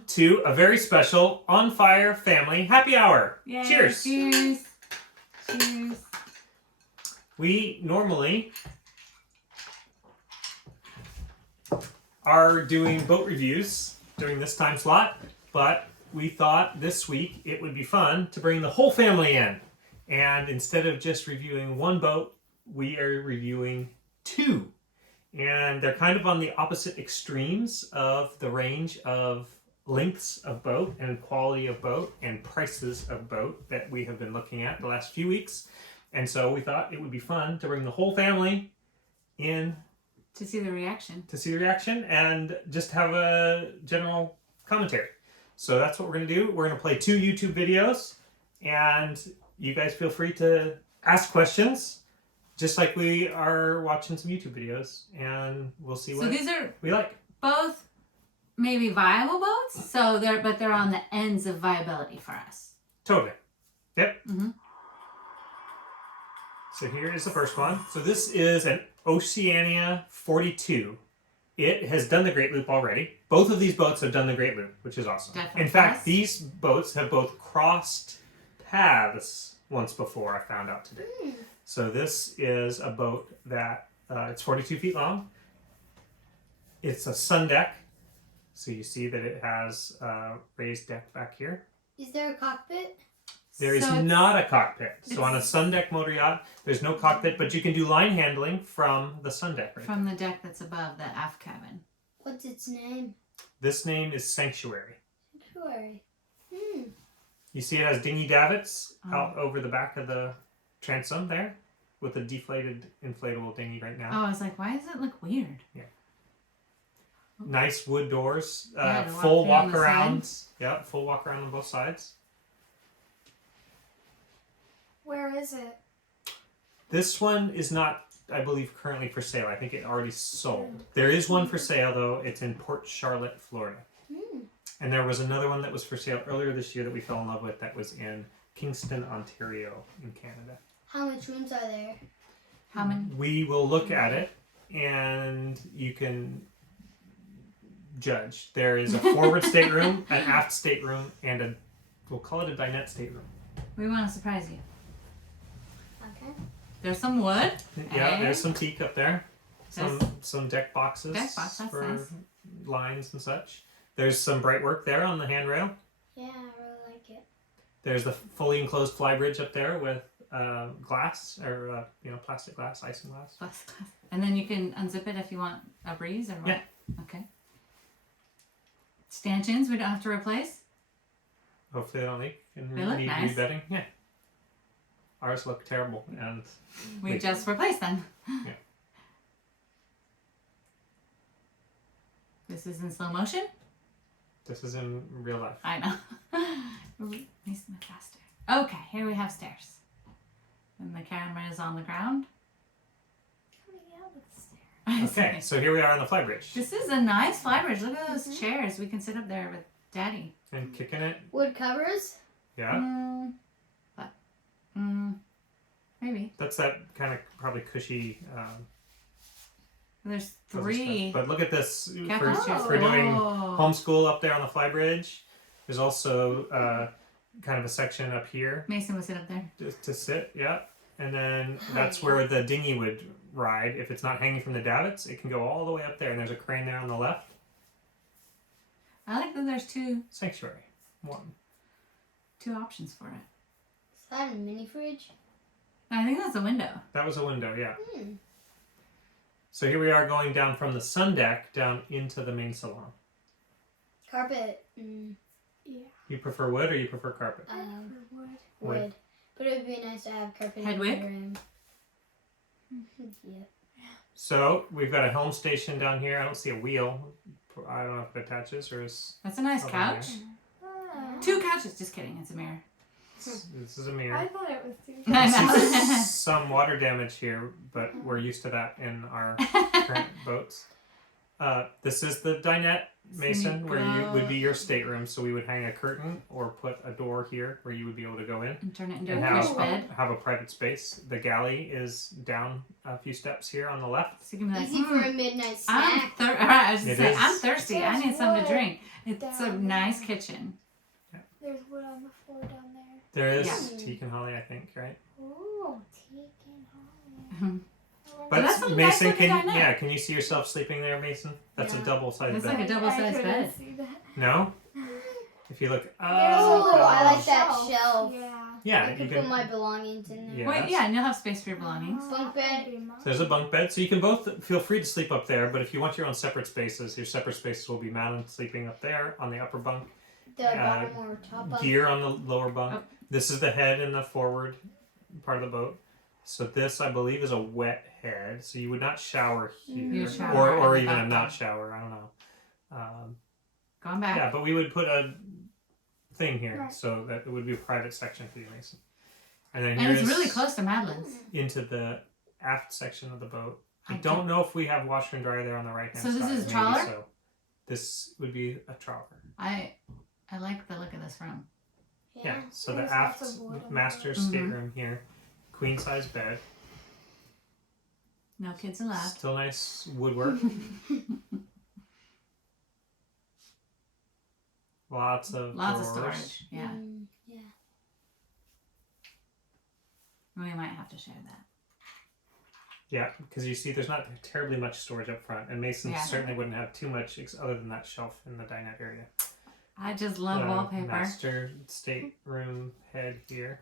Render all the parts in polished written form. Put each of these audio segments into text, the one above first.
Welcome to a very special On Fire Family Happy Hour. Yay, Cheers. Cheers. Cheers. We normally are doing boat reviews during this time slot, but we thought this week it would be fun to bring the whole family in. And instead of just reviewing one boat, we are reviewing two. And they're kind of on the opposite extremes of the range of lengths of boat and quality of boat and prices of boat that we have been looking at the last few weeks. And so we thought it would be fun to bring the whole family in To see the reaction. and just have a general commentary. So that's what we're going to do. We're going to play two YouTube videos, and you guys feel free to ask questions. Just like we are watching some YouTube videos, and we'll see what these are we like. both maybe viable boats, but they're on the ends of viability for us. Totally. Yep. Mm-hmm. So here is the first one. So this is an Oceania 42. It has done the Great Loop already. Both of these boats have done the Great Loop, which is awesome. Definitely. In fact, these boats have both crossed paths once before, I found out today. So this is a boat that it's 42 feet long. It's a sun deck. So you see that it has a raised deck back here. Is there a cockpit? There is not a cockpit. So on a sun deck motor yacht, there's no cockpit, but you can do line handling from the sun deck. Right from the deck that's above the aft cabin. What's its name? This name is Sanctuary. Sanctuary. You see it has dinghy davits out over the back of the transom there with a deflated inflatable dinghy right now. Oh, I was like, why does it look weird? Yeah. Nice wood doors. Yeah, to full walk walk through on the arounds. Yeah, full walk around on both sides. Where is it? This one is not, I believe, currently for sale. I think it already sold. There is one for sale, though. It's in Port Charlotte, Florida. And there was another one that was for sale earlier this year that we fell in love with that was in Kingston, Ontario in Canada. How much rooms are there? How many? We will look at it and you can judge. There is a forward stateroom, an aft stateroom, and we'll call it a dinette stateroom. We want to surprise you. Okay. There's some wood. Yeah, Hey. there's some teak up there. Some deck boxes Deck box, that's for nice. lines and such. There's some bright work there on the handrail. Yeah, I really like it. There's the fully enclosed flybridge up there with glass or plastic glass, isinglass. And then you can unzip it if you want a breeze or what? Yeah. Okay. Stanchions we don't have to replace. Hopefully they don't leak and They look need nice. rebedding. Yeah. Ours look terrible and We just replaced them. Yeah. This is in slow motion. this is in real life. I know. Needs to move faster. Okay, here we have stairs. And the camera is on the ground. Coming out with the stairs. Okay, so here we are on the flybridge. This is a nice flybridge. Look at those chairs. We can sit up there with Daddy. And kicking it. Wood covers? Yeah. Maybe. That's that kind of probably cushy There's fuzzy three. stuff. But look at this Captain's for chairs. doing Oh. homeschool up there on the flybridge. There's also kind of a section up here Mason would sit up there. to sit, yeah. And then that's where the dinghy would ride. If it's not hanging from the davits, it can go all the way up there. And there's a crane there on the left. I like that there's two Sanctuary. One. options for it. Is that a mini fridge? I think that's a window. That was a window, yeah. So here we are going down from the sun deck down into the main salon. Carpet? Yeah. You prefer wood or you prefer carpet? Wood. Wood. But it would be nice to have carpet Hedwig? in the room. Yeah. So we've got a helm station down here. I don't see a wheel. I don't know if it attaches or is. That's a nice over couch. there. Two couches. Just kidding. It's a mirror. This is a mirror. I thought it was too. I We see know. some water damage here, but we're used to that in our current boats. This is the dinette Mason, where you go- would be your stateroom. So we would hang a curtain or put a door here where you would be able to go in And turn it into and a have fish bed. have a private space. The galley is down a few steps here on the left. So you can be like, Easy for a midnight I'm snack. Alright, I was It just saying, I'm is. thirsty. I There's need something to wood drink. It's a down nice there. kitchen. There's wood on the floor down there. There is Yeah. teak and holly, I think, right? Ooh, teak and holly. But that's a nice Mason, looking can you, dinette. can you see yourself sleeping there, Mason? That's a No. double-sized It's bed. like a double-sized I couldn't bed. see that. No? If you look Oh, I like that Shelf. shelf. Yeah. Yeah, I you can can. put my belongings in there. Yeah. Wait, yeah, and you'll have space for your belongings. Bunk bed. So there's a bunk bed, so you can both feel free to sleep up there. But if you want your own separate spaces, your separate spaces will be Madeline sleeping up there on the upper bunk, The bottom or top bunk. gear on the lower bunk. Oh. This is the head in the forward part of the boat. So this, I believe, is a wet head. So you would not shower here, You shower or in the even a back not bunk. shower. I don't know. Going back. Yeah, but we would put a thing here Right. so that it would be a private section for you, Mason. And then And here's it's really close to Madeline's. into the aft section of the boat. I I don't know if we have washer and dryer there on the right hand So side. this is Maybe trawler? So. This would be a trawler. I like the look of this room. Yeah. So the There's aft lots of wood on the master boat. stateroom here, queen size bed, No kids allowed. still nice woodwork. Lots of Lots of drawers. storage. Yeah. Yeah. We might have to share that. Yeah, because you see, there's not terribly much storage up front, and Mason Yeah. certainly wouldn't have too much other than that shelf in the dinette area. I just love wallpaper. Master stateroom head here.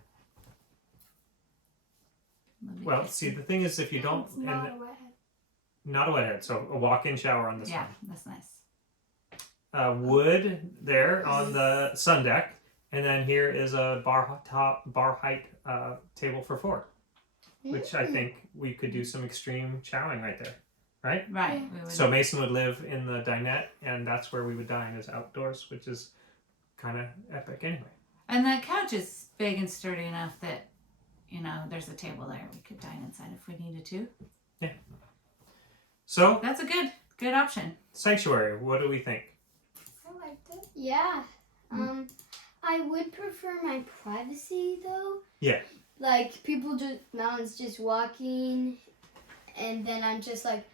Let me Well, just- see, the thing is, if you don't, It's not a and wet head. not a wet head, so a walk-in shower on this yeah, one. that's nice. Wood there on the sun deck, and then here is a bar height table for four, which I think we could do some extreme chowing right there, right? Right. We would, So Mason would live in the dinette, and that's where we would dine, is outdoors, which is kind of epic anyway. and that couch is big and sturdy enough that, you know, there's a table there. We could dine inside if we needed to. So That's a good option. sanctuary, what do we think? I liked it. Yeah. I would prefer my privacy though. Yeah. Like mountains just walking, and then I'm just like,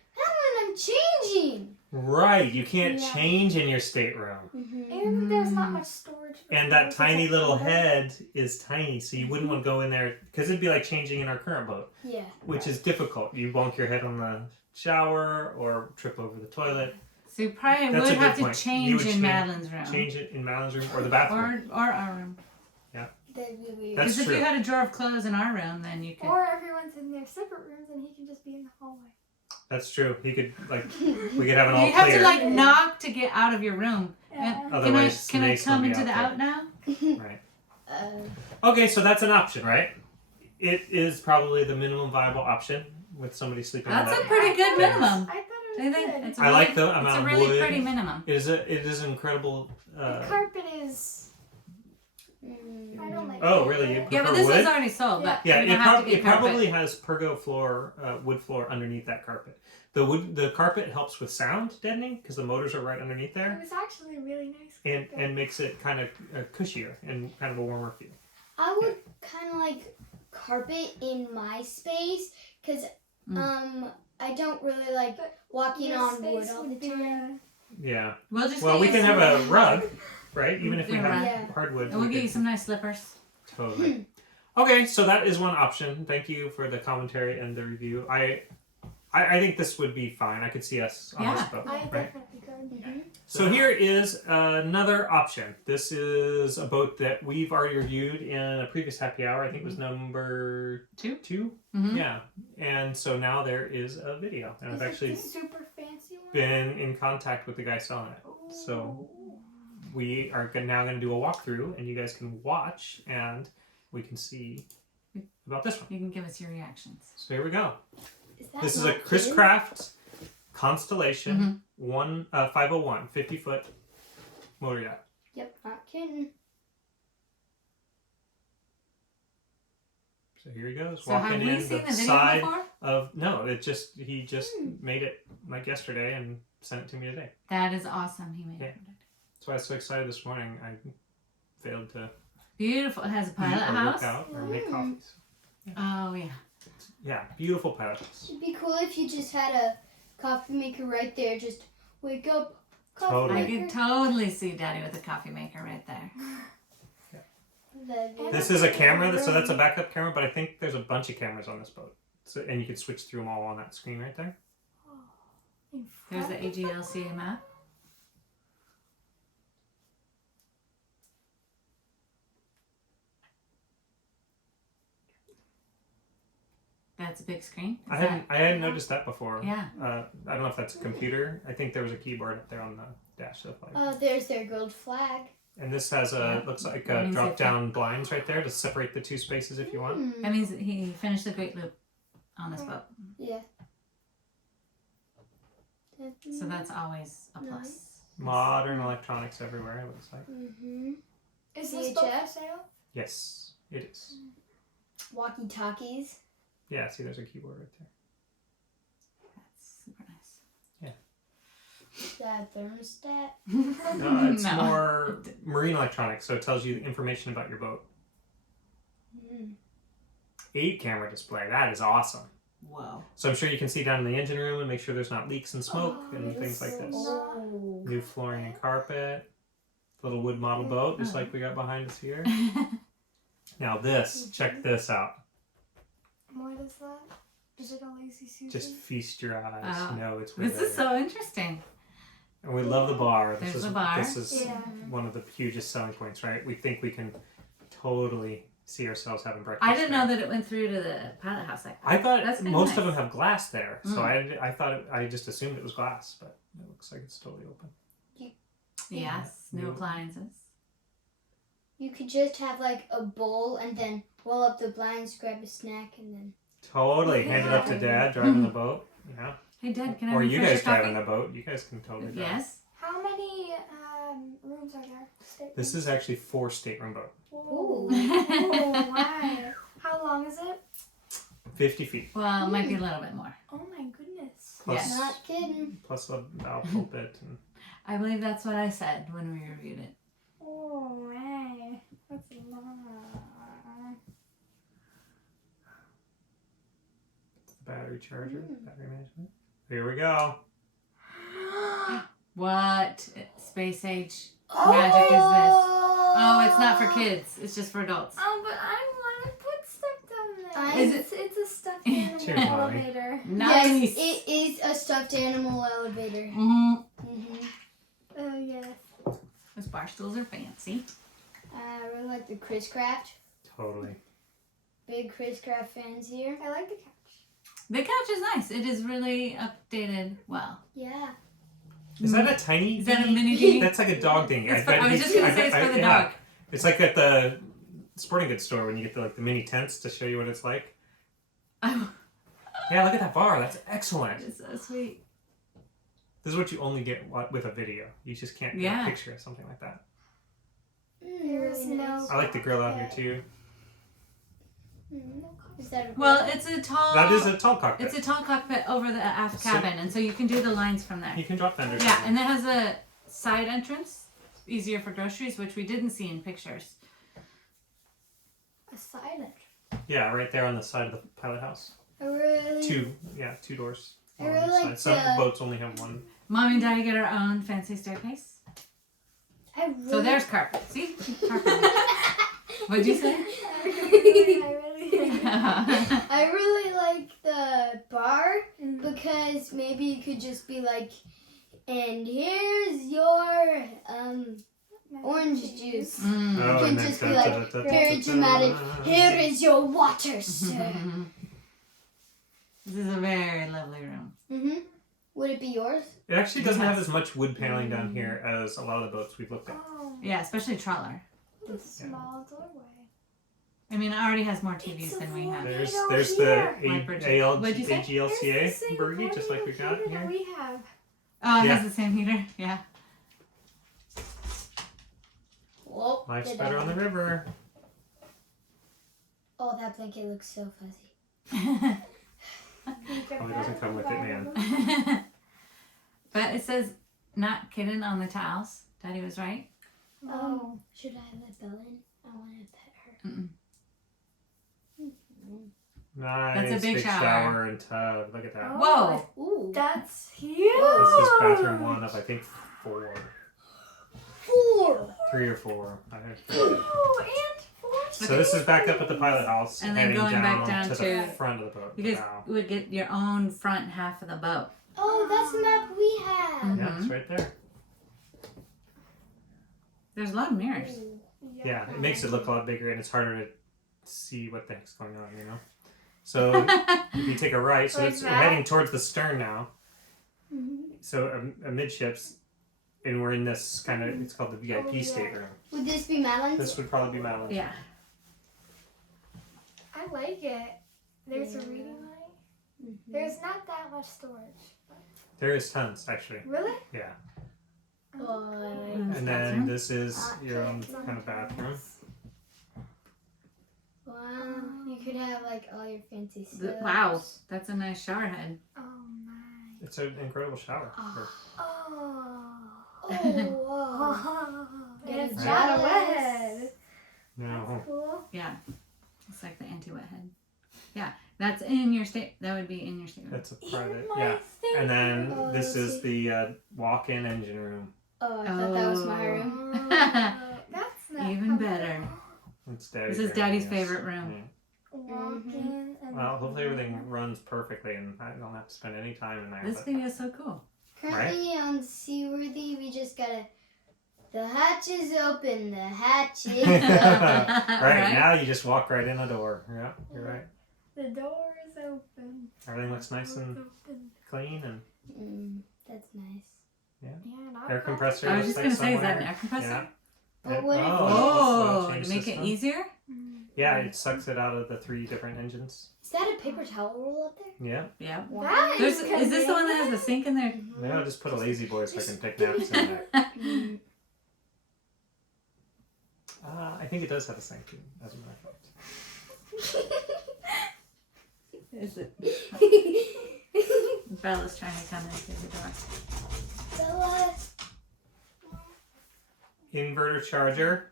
I'm changing. Right, you can't Yeah. change in your stateroom. And there's not much storage. for And that clothes. tiny It's little like- head is tiny, so you wouldn't want to go in there, because it'd be like changing in our current boat, Yeah. which is difficult. You bonk your head on the shower or trip over the toilet. So you probably That's a would good have to point. You change would in change- Madeline's room. Change it in Madeline's room or the bathroom. Or our room. That'd be weird. That's Because if true. you had a drawer of clothes in our room, then you could. Or everyone's in their separate rooms and he can just be in the hallway. That's true. He could, like, we could have an all You have clear. to like knock to get out of your room. Yeah. And Otherwise, can I Mason come will be into out the there. out now? Right. Uh, Okay, so that's an option, right? It is probably the minimum viable option with somebody sleeping on That's a that. pretty good minimum. I thought it Do you was think? good. It's I like the it's amount a of really wood. pretty minimum. It is an incredible. The carpet is. I don't like Oh, it. really? You Yeah, prefer but this wood? is already sold. But Yeah, you don't have to it get carpet. probably has pergo floor, wood floor underneath that carpet. The carpet helps with sound deadening because the motors are right underneath It there, was actually really nice. and makes it kind of cushier and kind of a warmer feel. I would kind of like carpet in my space because I don't really like walking Your on space wood all the would be time. Yeah. We'll just Well, get we you can some, have a rug, right? Even if we Yeah. have Yeah. hardwood. and we'll we get you could- some nice slippers. Totally. Okay, so that is one option. Thank you for the commentary and the review. I think this would be fine. I could see us on this Yeah. boat, I right? definitely could. So here is another option. This is a boat that we've already reviewed in a previous happy hour. I think it was number Two? two. Mhm. Yeah. And so now there is a video, and I've Is it actually the super fancy one? been in contact with the guy selling it. So we are now going to do a walkthrough, and you guys can watch, and we can see about this one. You can give us your reactions. So here we go. This is a not Chris good? Craft Constellation 501 50-foot motor yacht. Yep, not kidding. So here he goes, So have walking we in seen the the video side before? of no. He just made it like yesterday and sent it to me today. That is awesome. He made Yeah. it. That's why I was so excited this morning. I failed to Beautiful. It has a eat pilot or house. work out or make coffees. Oh yeah. Yeah, beautiful pilot house. It'd be cool if you just had a coffee maker right there. Just wake up, coffee Totally. I maker. could totally see Daddy with a coffee maker right there. That'd be- This is a camera, so that's a backup camera, but I think there's a bunch of cameras on this boat. So, and you can switch through them all on that screen right there. There's the AGLCA map. That's a big screen. Is I hadn't noticed that before. Yeah. I don't know if that's a computer. I think there was a keyboard up there on the dash of the plane. Oh, there's their gold flag. And this has looks like That means drop down blinds right there to separate the two spaces if you want. That means that he finished the Great Loop on this boat. Yeah. So that's always a plus. Modern electronics everywhere, it looks like. Mm-hmm. Is this boat for VHF? sale? Yes, it is. Walkie talkies. Yeah, see, there's a keyboard right there. That's super nice. That thermostat. No, it's No. more marine electronics, so it tells you information about your boat. Mm. 8-camera display, that is awesome. Whoa. So I'm sure you can see down in the engine room and make sure there's not leaks and smoke Oh, and things like this. Oh. New flooring and carpet. Little wood model boat, just like we got behind us here. Now this, check this out. What is that? Is it a lazy Susan? Just feast your eyes. Oh. No, it's where This is so interesting. And we love the bar. There's the bar. This is Yeah. one of the hugest selling points, right? We think we can totally see ourselves having breakfast. I didn't there. know that it went through to the pilot house like that. I thought That's kinda most of nice. them have glass there, so I thought I just assumed it was glass, but it looks like it's totally open. Yes, no New- appliances. You could just have like a bowl and then roll up the blinds, grab a snack, and then. Totally. Hand it up to Dad driving the boat. Yeah. Hey, Dad, can I Or you refresh guys your coffee? driving the boat. You guys can totally drive. Yes. How many rooms are there? This is actually 4 stateroom boat. Oh, Ooh. wow. How long is it? 50 feet. Well, it might be a little bit more. Oh my goodness. Plus, Yes. Not kidding. plus a bow pulpit. And I believe that's what I said when we reviewed it. Oh, wow. That's a lot. the battery charger, battery management. Here we go. What space age magic is this? Oh, it's not for kids. It's just for adults. Oh, but I want to put stuff down there. Is It's a stuffed animal Cheers, Mommy. elevator. Nice. Yes, it is a stuffed animal elevator. Mm-hmm. Mm-hmm. Oh, yes. Those bar stools are fancy. I really like the Chris Craft. Totally. Big Chris Craft fans here. I like the couch. The couch is nice. It is really updated well. Yeah. Is that a tiny? Is that a dinghy? mini dinghy? That's like a dog dinghy. It's for, I was just gonna say it's for the yeah. dog. It's like at the sporting goods store when you get the mini tents to show you what it's like. Oh, Yeah, look at that bar. That's excellent. it's so sweet. This is what you only get with a video. You just can't get Yeah. a picture of something like that. There's Really no. nice. I like the grill out here too. Is that a Well, it's a tall. That is a tall cockpit. It's a tall cockpit over the aft So- cabin, and so you can do the lines from there. You can drop fenders. Yeah, in and it has a side entrance, easier for groceries, which we didn't see in pictures. A silent. yeah, right there on the side of the pilot house. I really. Two doors. I on really the like side. Some the- boats only have one. Mommy and Daddy get our own fancy staircase. I really. So there's carpet. See? Carpet. What'd you say? I really like the bar because maybe you could just be like, and here's your orange juice. Mm. You can and then just be like, very dramatic. Here is your water, sir. This is a very lovely room. Mm-hmm. Would it be yours? It actually doesn't Yes. have as much wood paneling down here as a lot of the boats we've looked at. Oh, Yeah, especially trawler. the small doorway. I mean, it already has more TVs It's a than we have. void. There's over there's here. What'd you say? There's the AGLCA same burgie, just like we got heater here. that we have. Oh, it Yeah. has the same heater. Yeah. Whoa. Life's did better I- on the river. Oh, that blanket looks so fuzzy. Probably doesn't come with it, man. But it says not kitten on the towels. Daddy was right. Oh. Should I let Bella in? I want to pet her. Mm-mm. Nice. That's a big shower. And tub. Look at that. Whoa. Ooh. That's huge. This is bathroom 1 of I think 4. 4. 3 or 4. I think. Oh, and 4. So this is back up at the pilot house, And then heading going back down down to to- the front of the boat. You guys Wow. would get your own front half of the boat. Oh, that's the map we have. Yeah, it's right there. There's a lot of mirrors. Yeah, it makes it look a lot bigger, and it's harder to see what the heck's going on, you know? So if you take a right, so Like it's, we're that? heading towards the stern now. So amidships, and we're in this kind of, it's called the VIP Oh, yeah. stateroom. Would this be Madeline's? This would probably be Madeline. Yeah. I like it. There's a Yeah. reading light. Mm-hmm. There's not that much storage. There is tons, actually. Really? Yeah. Oh, I like And And then this is your own kind of bathroom. Wow, you could have like all your fancy stuff. Wow, that's a nice shower head. Oh my. It's an incredible shower. Oh. Oh. Oh, wow. And it's Getting not a wet jealous. head. No. Cool. Yeah. It's like the anti-wet head. Yeah. That's in your state. That would be in your stateroom. That's a private. My Yeah. thing. And then Oh, this is let's the walk-in engine room. Oh, I thought that was my Oh. room. That's not Even better. It's Daddy's This is room, Daddy's yes. favorite room. Yeah. Walk-in and Well, hopefully everything runs perfectly and I don't have to spend any time in there. This but- video is so cool. Currently on Seaworthy, we just gotta. The hatch is open. The hatch is open. Right, now you just walk right in the door. Yeah, you're right. the door is open. Everything looks nice and open. clean and That's nice. Yeah, not air bad. compressor. I was looks just gonna say, is that somewhere. an air compressor? Yeah. But what if Oh, change to make system. it easier? Yeah, it sucks it out of the 3 different engines. Is that a paper towel roll up there? Yeah. Yeah. That Is this the one that has the sink in there? Maybe I'll just put a lazy boy so I can take naps in there. I think it does have a sink, as a matter of fact. Is it? Bella's trying to come in through the door. Bella. Inverter charger.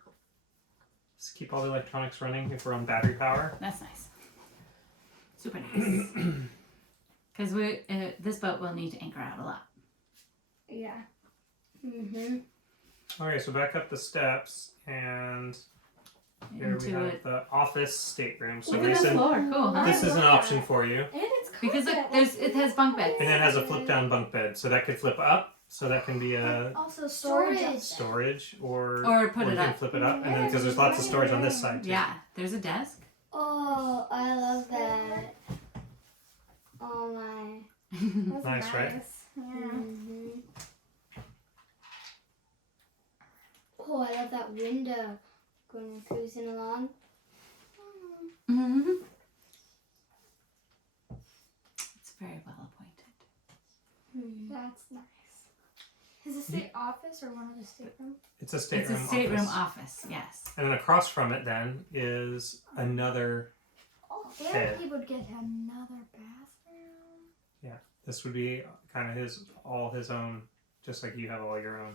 Just keep all the electronics running if we're on battery power. That's nice. Super nice. Because this boat will need to anchor out a lot. Yeah. Okay, so back up the steps, and here we Into have it. the office stateroom. So Look at the Mason, floor. Cool, huh? this is an option for you. And it's Because look, carpet. it has bunk beds. And it has a flip down bunk bed, so that could flip up. So that can be a Also storage. Storage. storage, or Or put it you can up. flip it up, and then because there's lots of storage on this side too. Yeah, there's a desk. Oh, I love that. Oh my. That's Nice, right? Yeah. Oh, I love that window. Going cruising along. Mm-hmm. It's very well appointed. That's nice. Is this the office or one of the staterooms? It's a It's stateroom. a stateroom office. office, yes. And then across from it then is another. And Bed. he would get another bathroom. This would be kind of all his own, just like you have all your own.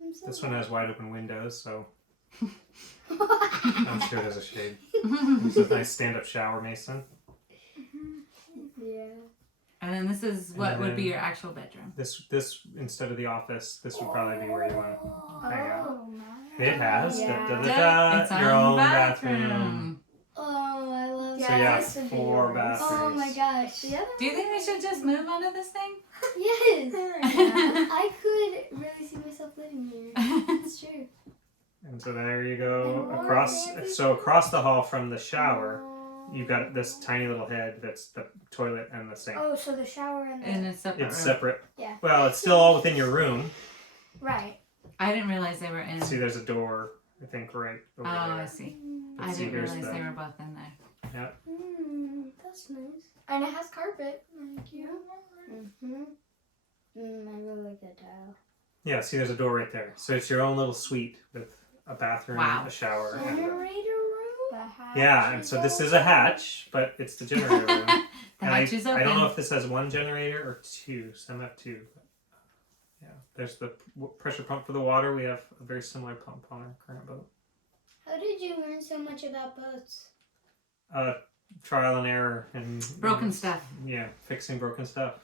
I'm so This one has wide open windows, so I'm sure there's a shade. It's a nice stand-up shower, Mason. Yeah. And then this is what And would be then- your actual bedroom. This instead of the office, this would probably be where you want to hang out. Oh my. It has Yeah. Its your own bathroom. Oh, I love So that. yeah, this would be 4 yours. bathrooms. Oh my gosh. The other Do you think we should just move onto this thing? Yes. one? I could really see myself living here. It's true. And so there you go And more across. fancy So across the hall from the shower, you've got this tiny little head that's the toilet and the sink. Oh, so the shower and the In a separate It's room. separate. Yeah. Well, it's still all within your room. right. I didn't realize they were in. See, there's a door, I think, right over Oh, I there. see. But I see, didn't here's realize the- they were both in there. That's nice. And it has carpet. Like you. I really like that tile. Yeah, see, there's a door right there. So it's your own little suite with a bathroom, Wow. a shower. And Generator room? The hatch yeah, and so this is a hatch, but it's the generator room. The And hatch is open. I don't know if this has 1 generator or 2. Some have 2. Yeah, there's the pressure pump for the water. We have a very similar pump on our current boat. How did you learn so much about boats? Trial and error and Broken stuff. Yeah, fixing broken stuff.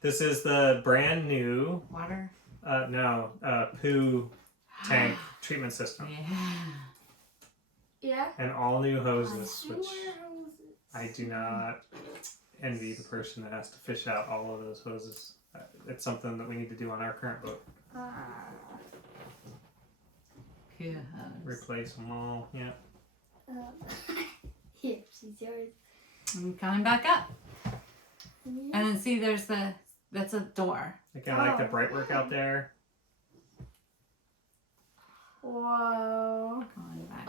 This is the brand new Water. poo tank treatment system Yeah. Yeah. and all new hoses, Sewer which hoses. I do not envy the person that has to fish out all of those hoses. It's something that we need to do on our current boat. Good. Replace them all. Yeah. Here, she's yours. I'm coming back up. And then see, that's a door. I kind of like the bright work out there. Whoa. Going back.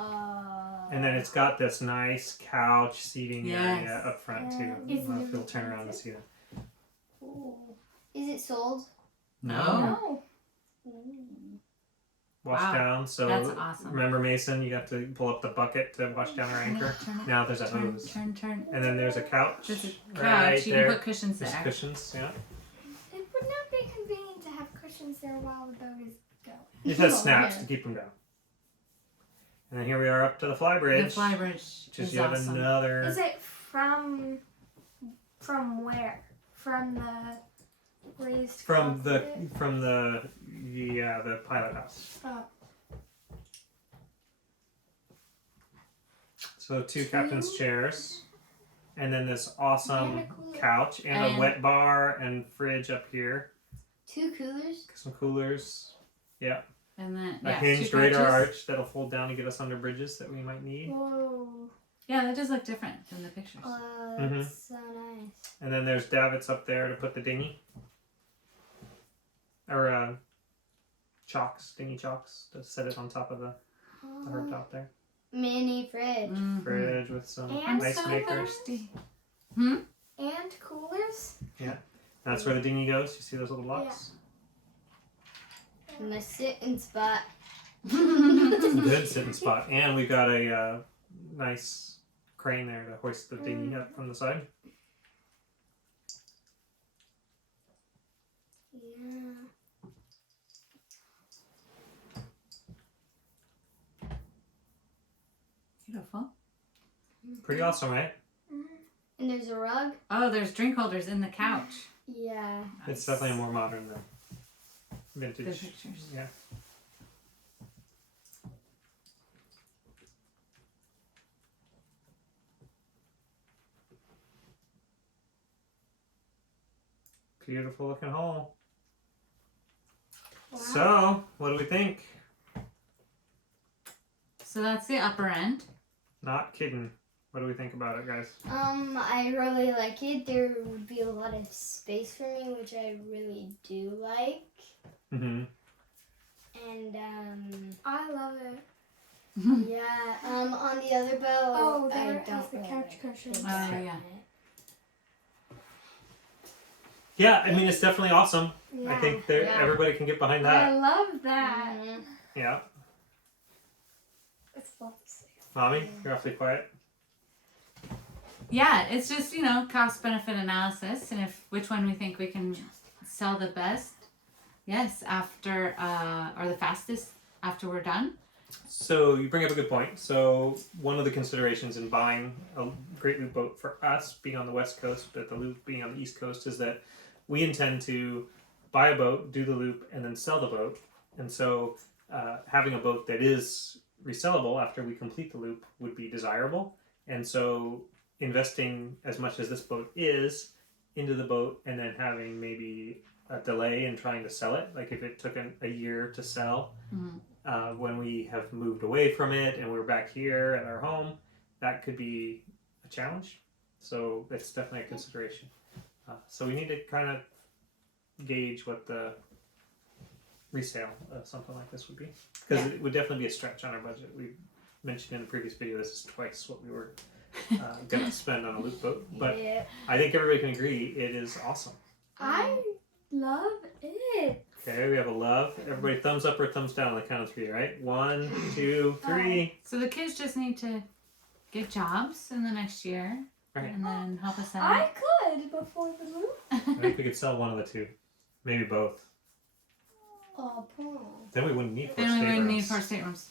And then it's got this nice couch seating Yes. area up front too. I don't know if you'll turn around and see that. Is it sold? No. Wash Wow. down. So That's awesome. remember, Mason, you got to pull up the bucket to wash down our anchor. Turn it. Now there's a Turn, hose. turn. And then there's a couch. There's a couch. Right You there. can put cushions There's there. cushions, yeah. It would not be convenient to have cushions there while the boat is going. It has Oh, snaps yeah. to keep them down. And then here we are up to the fly bridge. The fly bridge Which is is yet awesome. another. Is it from where? From the raised From the cockpit? the pilot house. Oh. So two captain's chairs, and then this awesome And a cooler. couch and a And- wet bar and fridge up here. 2 coolers. Some coolers. And then A yeah, hinged two radar couches. arch that'll fold down to get us under bridges that we might need. Whoa. Yeah, that does look different than the pictures. That's so nice. And then there's davits up there to put the dinghy. Or dinghy chocks to set it on top of the hard top there. Mini fridge. Mhm. Fridge with some And ice So makers. thirsty. And coolers? That's where the dinghy goes. You see those little blocks? My sitting spot. Good sitting spot. And we've got a nice crane there to hoist the dinghy up from the side. Yeah. Beautiful. Pretty awesome, right? And there's a rug. Oh, there's drink holders in the couch. Yeah. It's definitely more modern than vintage. Good pictures. Yeah. Beautiful looking hole. Wow. So, what do we think? So that's the upper end. Not kidding. What do we think about it, guys? I really like it. There would be a lot of space for me, which I really do like. Mm-hmm. And I love it. yeah. On the other boat, Oh, I there don't has the really couch like cushions. it. Oh, yeah. Yeah, I mean, it's definitely awesome. Yeah. I think Yeah. everybody can get behind I that. love that. Mhm. Yeah. It's lovely. Mommy, you're awfully quiet. Yeah, it's just, cost benefit analysis and if which one we think we can sell the best. Yes, after or the fastest after we're done. So you bring up a good point. So one of the considerations in buying a Great Loop boat for us being on the West Coast, but the Loop being on the East Coast, is that we intend to buy a boat, do the Loop, and then sell the boat. And so having a boat that is resellable after we complete the Loop would be desirable. And so investing as much as this boat is into the boat and then having maybe a delay in trying to sell it, like if it took a year to sell, when we have moved away from it and we're back here at our home, that could be a challenge. So that's definitely a consideration. So we need to kind of gauge what the resale of something like this would be, because it would definitely be a stretch on our budget. We mentioned in the previous video this is twice what we were going to spend on a Loop boat, but Yeah. I think everybody can agree it is awesome. I love it. Okay, we have a love. Everybody, thumbs up or thumbs down on the count of 3, right? 1, 2, 3. So the kids just need to get jobs in the next year Right. and then help us out. I could before the move. I think we could sell one of the two, maybe both. Oh, Paul. Then we wouldn't need four Then we wouldn't need staterooms. 4 staterooms.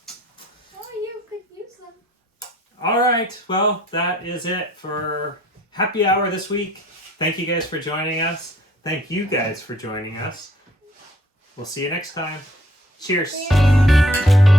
Oh, you could use them. All right. Well, that is it for happy hour this week. Thank you guys for joining us. Thank you guys for joining us. We'll see you next time. Cheers. Yeah.